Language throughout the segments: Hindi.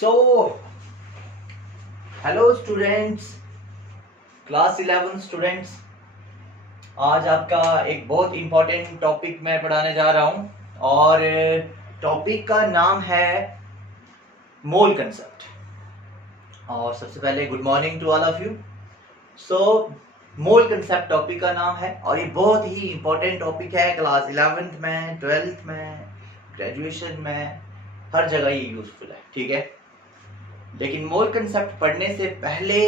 So hello students, class 11 students. आज आपका एक बहुत इंपॉर्टेंट टॉपिक मैं पढ़ाने जा रहा हूं और टॉपिक का नाम है मोल कंसेप्ट। और सबसे पहले good morning to all of you. So mole concept topic का नाम है और ये बहुत ही इंपॉर्टेंट टॉपिक है। क्लास 11th में, 12th में, ग्रेजुएशन में, हर जगह ये यूजफुल है। ठीक है, लेकिन मोल कंसेप्ट पढ़ने से पहले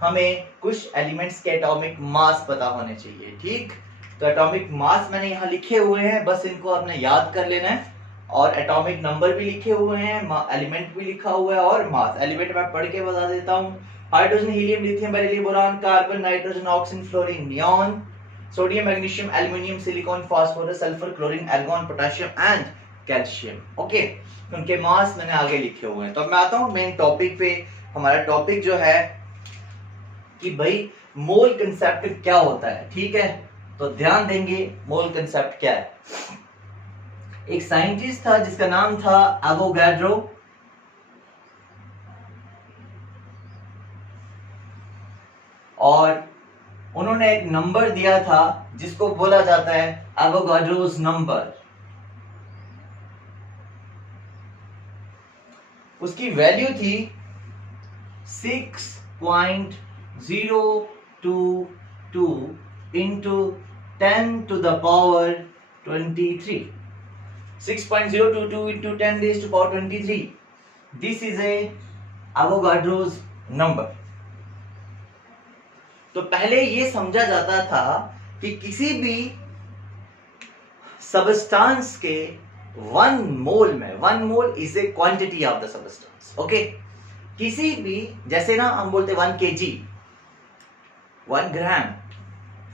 हमें कुछ एलिमेंट्स के एटॉमिक मास पता होने चाहिए। ठीक, तो एटॉमिक मास मैंने यहाँ लिखे हुए हैं, बस इनको आपने याद कर लेना है। और एटॉमिक नंबर भी लिखे हुए हैं, एलिमेंट भी लिखा हुआ है और मास। एलिमेंट मैं पढ़ के बता देता हूँ। Hydrogen, helium, lithium, beryllium, boron, carbon, nitrogen, oxygen, fluorine, neon, sodium, magnesium, aluminium, silicon, phosphorus, sulphur, chlorine, argon, potassium and calcium. Okay, उनके मास मैंने आगे लिखे हुए हैं। तो मैं आता हूँ मेन टॉपिक पे। हमारा टॉपिक जो है कि भाई मोल कंसेप्ट क्या होता है। ठीक है, तो ध्यान देंगे मोल कंसेप्ट क्या है। एक साइंटिस्ट था जिसका नाम था एवोगाड्रो। और उन्होंने एक नंबर दिया था जिसको बोला जाता है एवोगाड्रोस नंबर। उसकी वैल्यू थी 6.022 into 10 to the power 23. 6.022 into 10 raised to power 23. This is a Avogadro's number. तो पहले ये समझा जाता था कि किसी भी सबस्टांस के 1 मोल में, 1 mole is a quantity of the substance. Okay, किसी भी, जैसे ना हम बोलते 1 kg, 1 gram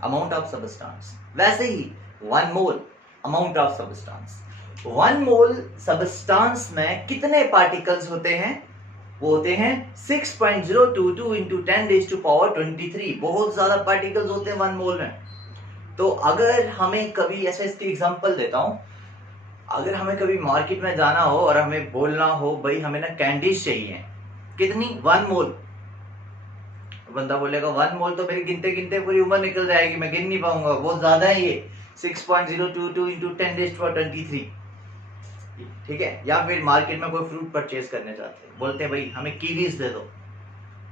amount of substance, वैसे ही 1 mole amount of substance. 1 mole substance में कितने पार्टिकल्स होते हैं? वो होते हैं 6.022 into 10 raised to power 23। बहुत ज्यादा पार्टिकल्स होते हैं 1 मोल में। तो अगर हमें कभी, ऐसा इसकी एग्जांपल देता हूं, अगर हमें कभी मार्केट में जाना हो और हमें बोलना हो भाई हमें ना कैंडीज चाहिए, कितनी? 1 मोल। बंदा बोलेगा 1 मोल तो मेरी गिनते गिनते पूरी उम्र निकल जाएगी, मैं गिन नहीं पाऊंगा, बहुत ज्यादा है ये। 6.022 into 10 raised to power 23। ठीक है, या फिर मार्केट में कोई फ्रूट परचेज करने जाते हैं, बोलते हैं भाई हमें कीवीज दे दो,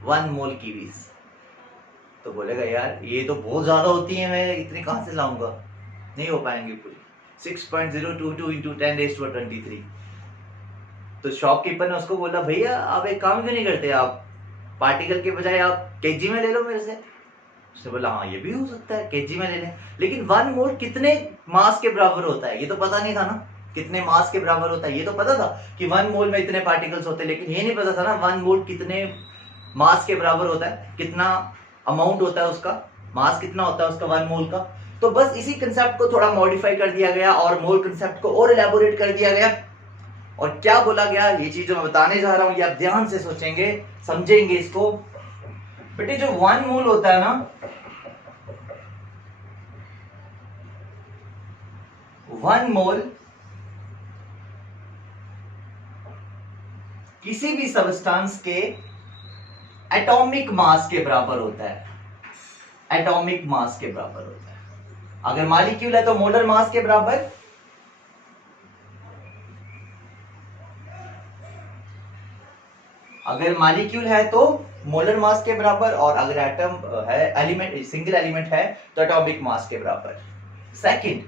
1 मोल कीवीज। तो बोलेगा यार ये तो बहुत ज्यादा होती है, मैं इतनी कहां से लाऊंगा, नहीं हो पाएंगी पूरी। 6.022 into 10 raised to power 23। तो शॉपकीपर ने उसको बोला भैया आप एक काम क्यों नहीं करते, आप पार्टिकल के बजाय आप केजी में ले लो मेरे से। उसने बोला हाँ ये भी हो सकता है, केजी में ले लें। लेकिन 1 मोल कितने मास के बराबर होता है ये तो पता नहीं था ना, कितने मास के बराबर होता है ये तो पता था कि 1 मोल में इतने पार्टिकल्स होते हैं, लेकिन ये नहीं पता था ना 1 मोल कितने मास के बराबर होता है, कितना अमाउंट होता है उसका, मास कितना होता है उसका 1 मोल का। तो बस इसी कंसेप्ट को थोड़ा मॉडिफाई कर दिया गया और मोल कंसेप्ट को और एलैबोरेट कर दिया गया। और क्या बोला गया, ये चीज जो मैं बताने जा रहा हूं ये आप ध्यान से सोचेंगे, समझेंगे इसको। बेटे जो 1 मोल होता है ना, 1 मोल किसी भी सबस्टांस के एटॉमिक मास के बराबर होता है। एटॉमिक मास के बराबर होता है। अगर मॉलिक्यूल है तो मोलर मास के बराबर, अगर मॉलिक्यूल है तो मोलर मास के बराबर, और अगर एटम है, एलिमेंट, सिंगल एलिमेंट है तो एटॉमिक मास के बराबर। सेकंड,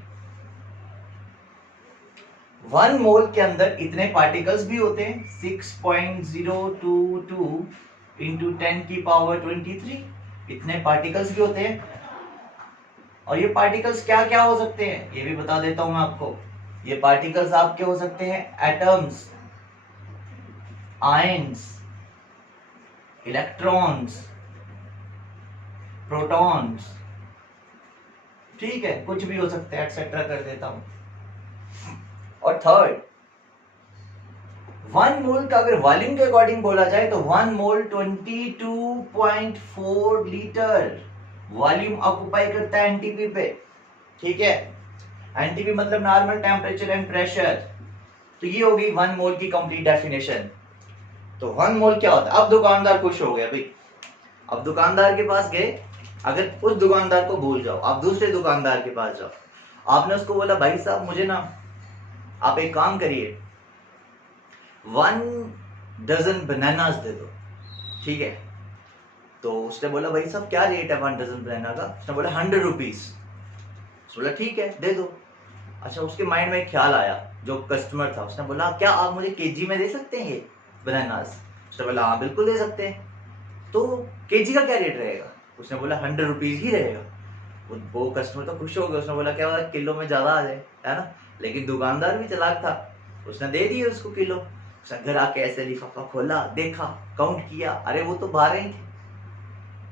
1 मोल के अंदर इतने पार्टिकल्स भी होते हैं, 6.022 into 10 की पावर 23, इतने पार्टिकल्स भी होते हैं। और ये पार्टिकल्स क्या क्या हो सकते हैं ये भी बता देता हूं मैं आपको। ये पार्टिकल्स आपके हो सकते हैं एटम्स, आयंस, इलेक्ट्रॉन्स, प्रोटॉन्स, ठीक है, कुछ भी हो सकते हैं, एक्सेट्रा कर देता हूं। और थर्ड, 1 मोल का अगर वॉल्यूम के अकॉर्डिंग बोला जाए तो 1 मोल 22.4 लीटर वॉल्यूम ऑक्युपाई करता है एनटीपी पे। ठीक है, एनटीपी मतलब नॉर्मल टेम्परेचर एंड प्रेशर। तो ये होगी 1 मोल की कंप्लीट डेफिनेशन। तो 1 मोल क्या होता है? अब दुकानदार खुश हो गया भाई। अब दुकानदार के पास गए, अगर उस दुकानदार को भूल जाओ, आप दूसरे दुकानदार के पास जाओ, आपने उसको बोला भाई साहब मुझे ना आप एक काम करिए 1 डजन बनानास दे दो, ठीक है? तो उसने बोला भाई साहब क्या रेट है 1 डजन बनाना का? उसने बोला 100 रुपीज। बोला ठीक है दे दो। अच्छा, उसके माइंड में एक ख्याल आया, जो कस्टमर था उसने बोला क्या आप मुझे केजी में दे सकते हैं ये बनानास? उसने बोला हाँ बिल्कुल दे सकते हैं। तो केजी का क्या रेट रहेगा? उसने बोला 100 रुपीज ही रहेगा। वो कस्टमर तो खुश हो गया, उसने बोला क्या होगा किलो में ज्यादा आ जाए, है ना? लेकिन दुकानदार भी चालाक था, उसने दे दिए उसको किलो। उसने घर आके ऐसे लिफाफा खोला, देखा, काउंट किया, अरे वो तो 12 ही थे।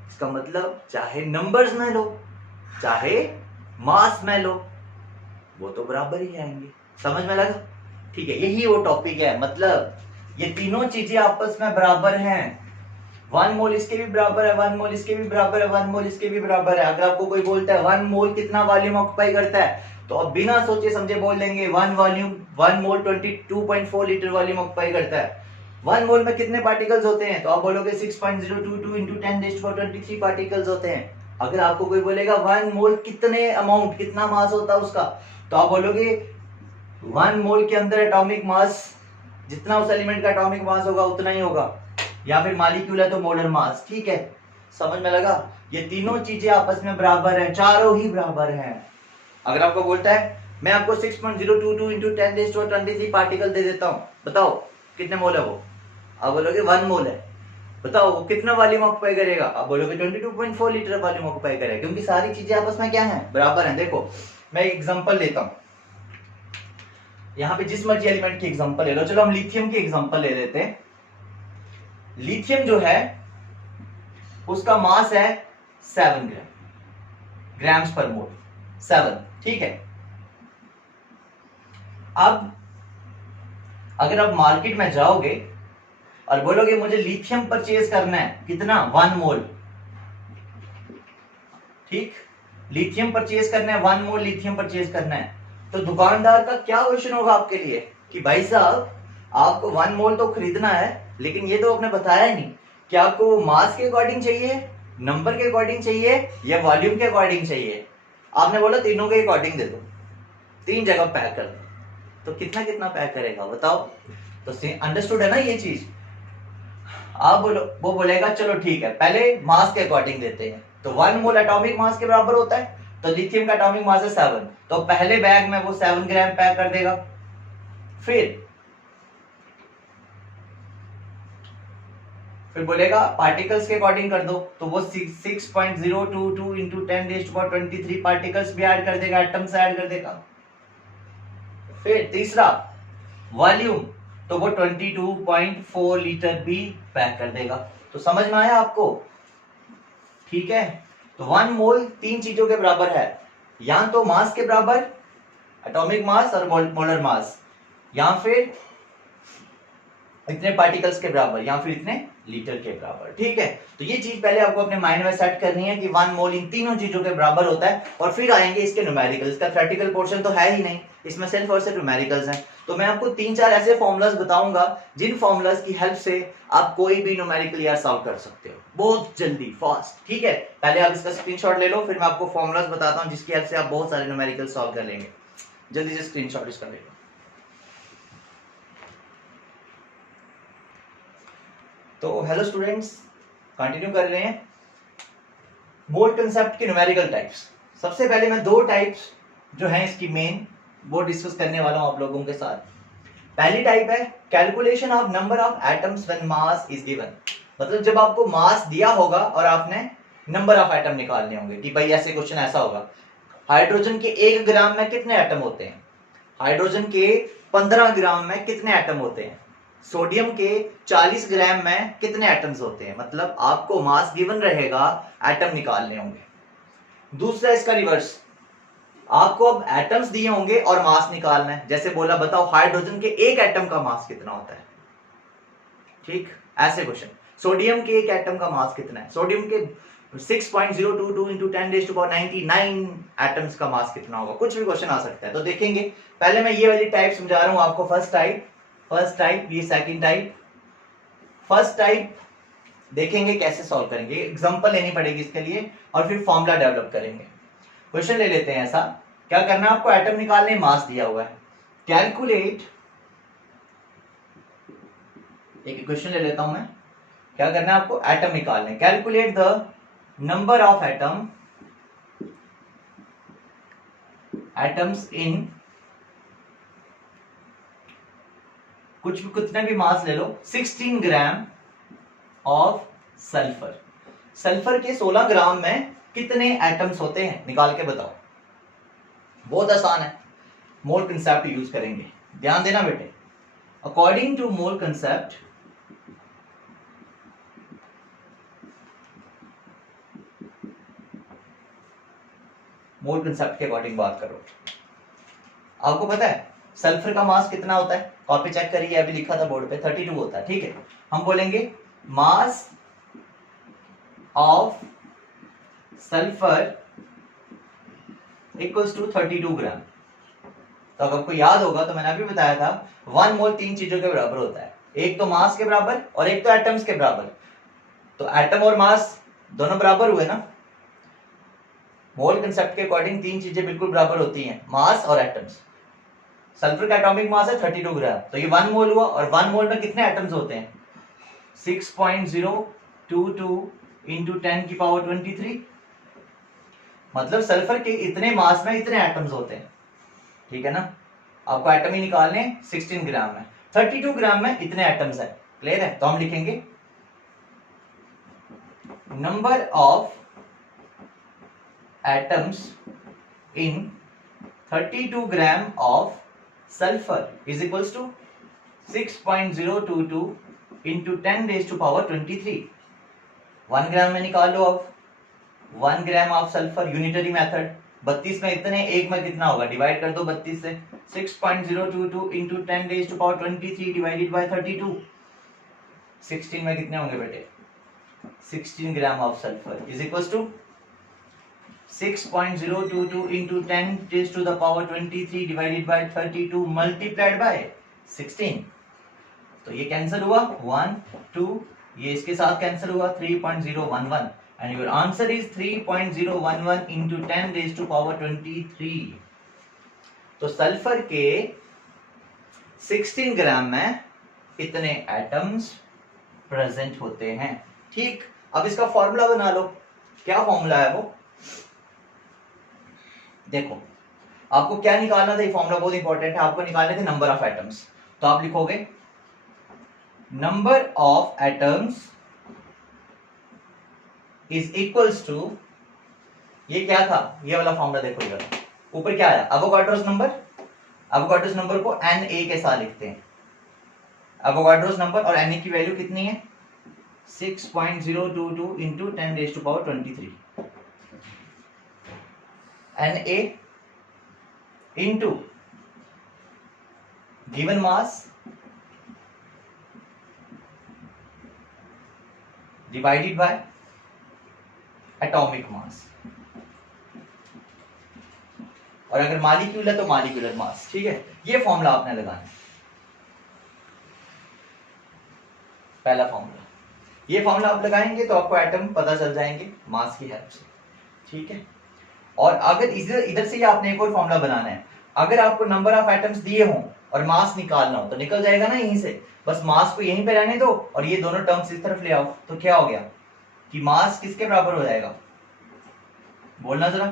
इसका मतलब चाहे नंबर्स में लो चाहे मास में लो, वो तो बराबर ही आएंगे। समझ में लगा? ठीक है, यही वो टॉपिक है। मतलब ये तीनों चीजें आपस में बराबर हैं। 1 मोल इसके भी बराबर है, 1 मोल इसके भी बराबर है, 1 मोल इसके भी बराबर है। अगर आपको कोई बोलता है 1 मोल कितना वॉल्यूम ऑक्यूपाई करता है, तो आप बिना सोचे समझे बोल देंगे 1 मोल 22.4 लीटर वॉल्यूम ऑक्यूपाई करता है। 1 मोल में कितने पार्टिकल्स होते हैं? तो आप बोलोगे 6.022 इंटू 10⁻23 पार्टिकल्स होते हैं। अगर आपको कोई बोलेगा 1 मोल कितने अमाउंट, कितना मास होता है उसका, तो आप बोलोगे 1 मोल के अंदर एटॉमिक मास, जितना उस एलिमेंट का एटॉमिक मास होगा उतना ही होगा, या फिर मॉलिक्यूल है तो मोलर मास। ठीक है, समझ में लगा? ये तीनों चीजें आपस में बराबर हैं, चारों ही बराबर हैं। अगर आपको बोलता है मैं आपको 6.022 इंटू 10⁻23 पार्टिकल दे देता हूं, बताओ कितने मोल है वो? आप बोलोगे 1 मोल है। बताओ वो कितना वॉल्यूम ऑक्यूपाई करेगा? आप बोलोगे 22.4 लीटर वॉल्यूम ऑक्यूपाई करेगा, क्योंकि सारी चीजें आपस में क्या है? बराबर हैं। देखो मैं एक एग्जांपल लेता हूं, यहाँ पे जिस मर्जी एलिमेंट की एग्जांपल ले लो। चलो हम लिथियम की एग्जांपल ले लेते हैं। लिथियम जो है उसका मास है 7 ग्राम्स पर मोल, 7। ठीक है, अब अगर आप मार्केट में जाओगे और बोलोगे मुझे लिथियम परचेज करना है, कितना? 1 मोल। ठीक, लिथियम परचेज करना है, 1 मोल लिथियम परचेज करना है। तो दुकानदार का क्या क्वेश्चन होगा आपके लिए कि भाई साहब आपको 1 मोल तो खरीदना है, लेकिन ये तो आपने बताया ही नहीं कि आपको मास के अकॉर्डिंग चाहिए, नंबर के अकॉर्डिंग चाहिए, या वॉल्यूम के अकॉर्डिंग चाहिए। आपने बोला तीनों के अकॉर्डिंग दे दो, 3 जगह पैक कर दो। तो कितना कितना पैक करेगा बताओ? तो अंडरस्टूड है ना ये चीज? आप बोलो, वो बोलेगा चलो ठीक है पहले मास के अकॉर्डिंग देते हैं। तो 1 मोल एटॉमिक मास के बराबर होता है, तो लिथियम का एटॉमिक मास है 7, तो पहले बैग में वो 7 ग्राम पैक कर देगा। फिर बोलेगा पार्टिकल्स के अकॉर्डिंग कर दो, तो वो 6.022 इंटू 10⁻23 पार्टिकल्स भी ऐड कर देगा, एटम्स ऐड कर देगा। फिर तीसरा वॉल्यूम, तो वो 22.4 लीटर भी पैक कर देगा। तो समझ में आया आपको? ठीक है, तो 1 मोल 3 चीजों के बराबर है, या तो मास के बराबर, एटॉमिक मास और मोलर मास, या फिर इतने पार्टिकल्स के बराबर, या फिर इतने लीटर के बराबर। ठीक है, तो ये चीज पहले आपको अपने माइंड में सेट करनी है कि 1 मोल इन तीनों चीजों के बराबर होता है। और फिर आएंगे इसके न्यूमेरिकल्स का। थ्योरेटिकल पोर्शन तो है ही नहीं, इसमें सिर्फ और सिर्फ न्यूमेरिकल्स हैं। तो मैं आपको 3-4 ऐसे फॉर्मूलाज बताऊंगा जिन फॉर्मूलाज की हेल्प से आप कोई भी न्यूमेरिकल यार सॉल्व कर सकते हो बहुत जल्दी, फास्ट। ठीक है, पहले आप इसका स्क्रीनशॉट ले लो, फिर मैं आपको फॉर्मूलाज बताता हूं जिसकी हेल्प से आप बहुत सारे न्यूमेरिकल सॉल्व कर लेंगे। जल्दी से स्क्रीनशॉट इसका ले लो। तो हेलो स्टूडेंट्स, कंटिन्यू कर रहे हैं मोल कंसेप्ट के न्यूमेरिकल टाइप्स। सबसे पहले मैं 2 टाइप्स जो हैं इसकी मेन, वो डिस्कस करने वाला हूं आप लोगों के साथ। पहली टाइप है calculation of number of atoms when mass is given. मतलब जब आपको मास दिया होगा और आपने नंबर ऑफ एटम निकालने होंगे, कि भाई ऐसे क्वेश्चन ऐसा होगा, हाइड्रोजन के 1 ग्राम में कितने एटम होते हैं, हाइड्रोजन के 15 ग्राम में कितने एटम होते हैं, सोडियम के 40 ग्राम में कितने एटम्स होते हैं। मतलब आपको मास गिवन रहेगा, एटम निकालने होंगे। दूसरा इसका रिवर्स, आपको अब एटम्स दिए होंगे और मास निकालना है। जैसे बोला बताओ हाइड्रोजन के 1 एटम का मास कितना होता है। ठीक, ऐसे क्वेश्चन। सोडियम के 1 एटम का मास कितना है, सोडियम के 6.022 इंटू 10⁻99 एटम्स का मास कितना होगा। कुछ भी क्वेश्चन आ सकता है। तो देखेंगे, पहले मैं ये वाली टाइप समझा रहा हूं आपको। फर्स्ट टाइप, ये सेकंड टाइप, फर्स्ट टाइप देखेंगे कैसे सॉल्व करेंगे, एग्जांपल लेनी पड़ेगी इसके लिए और फिर फॉर्मूला डेवलप करेंगे। क्वेश्चन ले लेते हैं ऐसा, क्या करना है आपको, एटम निकालने, मास दिया हुआ है, कैलकुलेट, एक क्वेश्चन ले लेता हूं मैं, क्या करना है आपको, एटम निकालने, calculate the number of atoms in, कुछ भी कितना भी मास ले लो, 16 ग्राम ऑफ सल्फर। सल्फर के 16 ग्राम में कितने एटम्स होते हैं, निकाल के बताओ। बहुत आसान है, मोल कंसेप्ट यूज करेंगे, ध्यान देना बेटे। According to mole concept, mole concept के अकॉर्डिंग बात करो। आपको पता है सल्फर का मास कितना होता है, कॉपी चेक करिए, अभी लिखा था बोर्ड पे 32 होता है, ठीक है। हम बोलेंगे mass of sulphur equals to 32 gram. तो अगर आपको याद होगा तो मैंने अभी बताया था 1 मोल 3 चीजों के बराबर होता है, एक तो मास के बराबर और एक तो एटम्स के बराबर। तो एटम और मास दोनों बराबर हुए ना, मोल कंसेप्ट के अकॉर्डिंग 3 चीजें बिल्कुल बराबर होती हैं, मास और एटम्स। सल्फर का एटॉमिक मास है 32 ग्राम, तो ये 1 मोल हुआ, और 1 मोल में कितने एटम्स होते हैं, 6.022 इंटू 10 की पावर 23। मतलब सल्फर के इतने मास में इतने एटम्स होते हैं, ठीक है ना। आपको एटम ही निकालने 16 ग्राम में, 32 ग्राम में इतने एटम्स है, क्लियर है। तो हम लिखेंगे number of atoms in 32 gram of sulfur is equals to 6.022 into 10 raised to power 23। 1 ग्राम में निकाल लो अब, 1 gram of sulphur, unitary method, 32 में इतने, एक में कितना होगा, डिवाइड कर दो 32 से, 6.022 into 10 raised to power 23 divided by 32। 16 में कितने होंगे बेटे, 16 gram of sulphur is equals to 6.022 into 10 raised to the power 23 divided by 32 multiplied by 16। तो ये कैंसिल हुआ, 1 2, ये इसके साथ कैंसिल हुआ, 3.011 and your answer is 3.011 into 10 raised to power 23। तो सल्फर के 16 ग्राम में इतने एटम्स प्रेजेंट होते हैं, ठीक। अब इसका फॉर्मूला बना लो, क्या फॉर्मूला है वो, देखो आपको क्या निकालना था, ये फॉर्मूला बहुत इंपॉर्टेंट है, आपको निकालने थे नंबर ऑफ एटम्स। तो आप लिखोगे number of atoms is equals to, ये क्या था, ये वाला फॉर्मूला देखो इधर ऊपर क्या आया, एवोगाड्रोस नंबर। एवोगाड्रोस नंबर को Na के साथ लिखते हैं, एवोगाड्रोस नंबर, और Na की वैल्यू कितनी है, 6.022 into 10 raise to power 23। Na into given mass divided by atomic mass, और अगर मॉलिक्यूल है तो मॉलिक्यूलर मास, ठीक है। ये फॉर्मूला आपने लगाना है, पहला फॉर्मूला। ये फॉर्मूला आप लगाएंगे तो आपको एटम पता चल जाएंगे मास की हेल्प से, ठीक है। और अगर इधर से आपने एक और फॉर्मूला बनाना है, अगर आपको नंबर ऑफ एटम्स दिए हों और मास निकालना हो तो निकल जाएगा ना यहीं से, बस मास को यहीं पे रहने दो और ये दोनों टर्म्स इस तरफ ले आओ, तो क्या हो गया कि मास किसके बराबर हो जाएगा, बोलना जरा,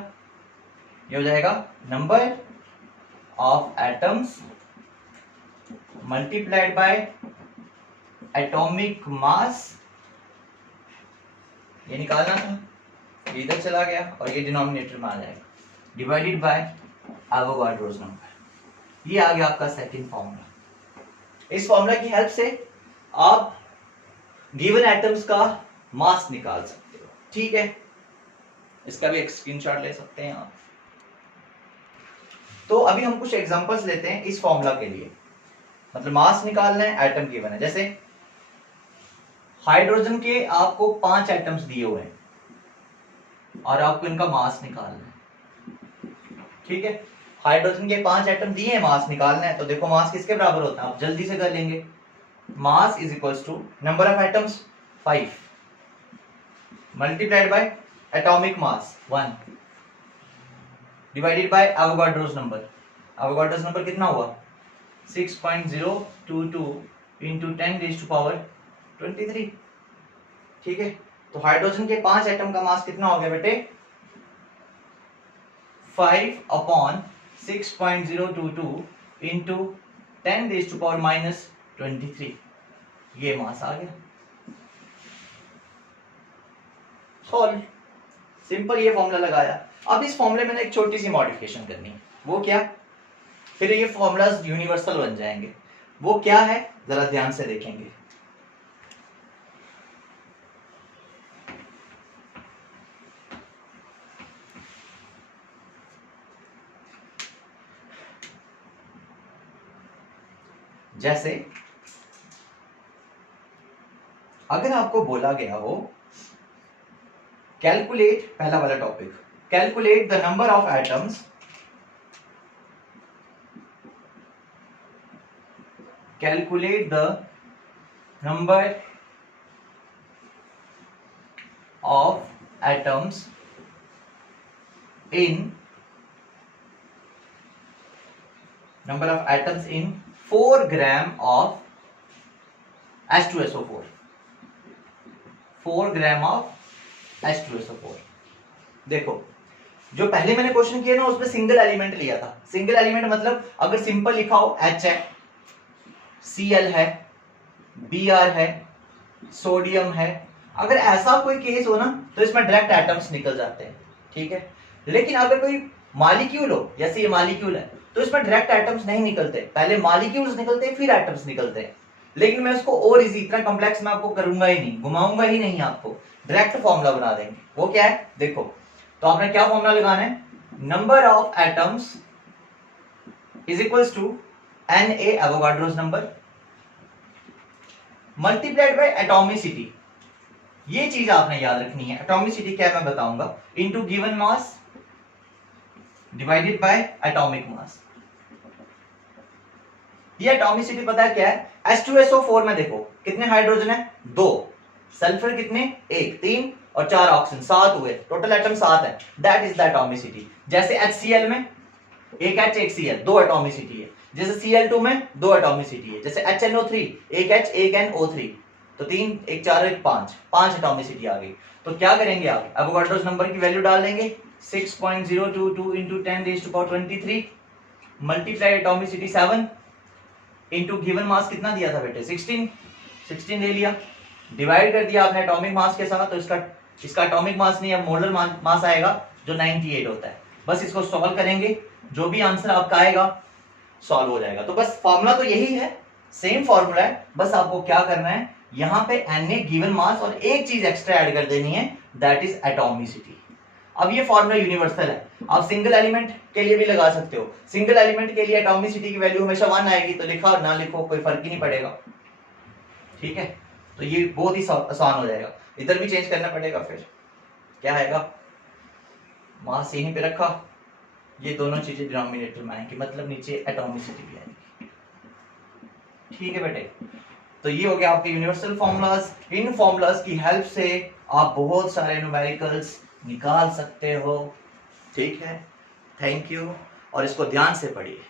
ये हो जाएगा number of atoms multiplied by atomic मास, ये निकालना था, इधर चला गया और ये डिनोमिनेटर में आ जाएगा, डिवाइडेड बाय एवोगाड्रोस नंबर। ये आ गया आपका सेकंड फॉर्मूला। इस फॉर्मूला की हेल्प से आप गिवन एटम्स का मास निकाल सकते हो, ठीक है। इसका भी एक स्क्रीनशॉट ले सकते हैं आप। तो अभी हम कुछ एग्जांपल्स लेते हैं इस फॉर्मूला के लिए, मतलब मास निकालना है, एटम गिवन है। जैसे हाइड्रोजन के आपको 5 एटम्स दिए हुए हैं और आपको इनका मास निकालना है, ठीक है। हाइड्रोजन के 5 एटम दिए हैं, मास निकालना है, तो देखो मास किसके बराबर होता है, आप जल्दी से कर लेंगे, mass is equals to number of atoms 5 multiplied by atomic mass 1 divided by Avogadro's number. Avogadro's number कितना हुआ 6.022 इंटू 10⁻23। ठीक है, तो हाइड्रोजन के 5 एटम का मास कितना हो गया बेटे 5/6.022 इंटू 10⁻⁻23 ये मास आ गया। सॉल्व, सिंपल ये फॉर्मूला लगाया। अब इस फॉर्मूले में एक छोटी सी मॉडिफिकेशन करनी है, वो क्या, फिर ये फॉर्मूलाज यूनिवर्सल बन जाएंगे। वो क्या है जरा ध्यान से देखेंगे। जैसे अगर आपको बोला गया हो कैलकुलेट, पहला वाला topic, calculate the number of atoms, calculate the number of atoms in 4 gram of H2SO4, 4 gram of H2SO4। देखो जो पहले मैंने क्वेश्चन किया ना उसमें सिंगल एलिमेंट लिया था। सिंगल एलिमेंट मतलब अगर सिंपल लिखा हो H है, Cl है, Br है, सोडियम है, अगर ऐसा कोई केस हो ना तो इसमें डायरेक्ट एटम्स निकल जाते हैं। ठीक है, लेकिन अगर कोई मॉलिक्यूल हो, जैसे ये मॉलिक्यूल है, तो इसमें डायरेक्ट एटम्स नहीं निकलते, पहले मॉलिक्यूल्स निकलते हैं फिर एटम्स निकलते हैं। लेकिन मैं उसको और इजी, इतना कॉम्प्लेक्स मैं आपको करूंगा ही नहीं, घुमाऊंगा ही नहीं, आपको डायरेक्ट फॉर्मूला बना देंगे। वो क्या है देखो, तो आपने क्या फॉर्मूला लगाना है, number of atoms is equals to Na Avogadro's number multiplied by atomicity. ये चीज आपने याद रखनी है, एटॉमिसिटी क्या है मैं बताऊंगा, into given mass divided by atomic मास। ये एटॉमिसिटी पता है क्या है, H2SO4 में देखो कितने हाइड्रोजन है 2, सल्फर कितने 1, 3 और 4 ऑक्सीजन 7 हुए, टोटल एटम 7 है, दैट इज द एटॉमिसिटी। जैसे HCl में 1 H 1 Cl 2 एटॉमिसिटी है, जैसे Cl2 में 2 एटॉमिसिटी है, जैसे HNO3 1 H 1 NO3 तो 3 1 4 1 5 एटॉमिसिटी आ गई। तो क्या करेंगे आप, एवोगाड्रोस नंबर की वैल्यू डाल देंगे 6.022 into 10⁻23 multiply atomicity 7 into given mass कितना दिया था बेटे 16 ले लिया, डिवाइड कर दिया आपने एटॉमिक मास के साथ, तो इसका एटॉमिक मास नहीं, अब मोलर मास आएगा जो 98 होता है। बस इसको सॉल्व करेंगे, जो भी आंसर आपका आएगा सॉल्व हो जाएगा। तो बस फॉर्मूला तो यही है, सेम फॉर्मूला है, बस आपको क्या करना है, यहाँ पे Na गिवन मास और एक चीज एक्स्ट्रा ऐड कर देनी है, दैट इज एटॉमिसिटी। अब ये फॉर्मूला यूनिवर्सल है, आप सिंगल एलिमेंट के लिए भी लगा सकते हो। सिंगल एलिमेंट के लिए एटॉमिसिटी की वैल्यू हमेशा 1 आएगी, तो लिखा और ना लिखो कोई फर्क ही नहीं पड़ेगा। ठीक है, तो ये बहुत ही आसान हो जाएगा। इधर भी चेंज करना पड़ेगा, फिर क्या आएगा, मास यहीं पे रखा, ये दोनों चीजें डिनोमिनेटर में आएंगी, मतलब नीचे एटॉमिसिटी भी आएगी। ठीक है बेटे, तो ये हो गया आपके यूनिवर्सल फॉर्मूलाज। इन फॉर्मूलाज की हेल्प से आप बहुत सारे न्यूमेरिकल्स निकाल सकते हो। ठीक है, थैंक यू, और इसको ध्यान से पढ़िए।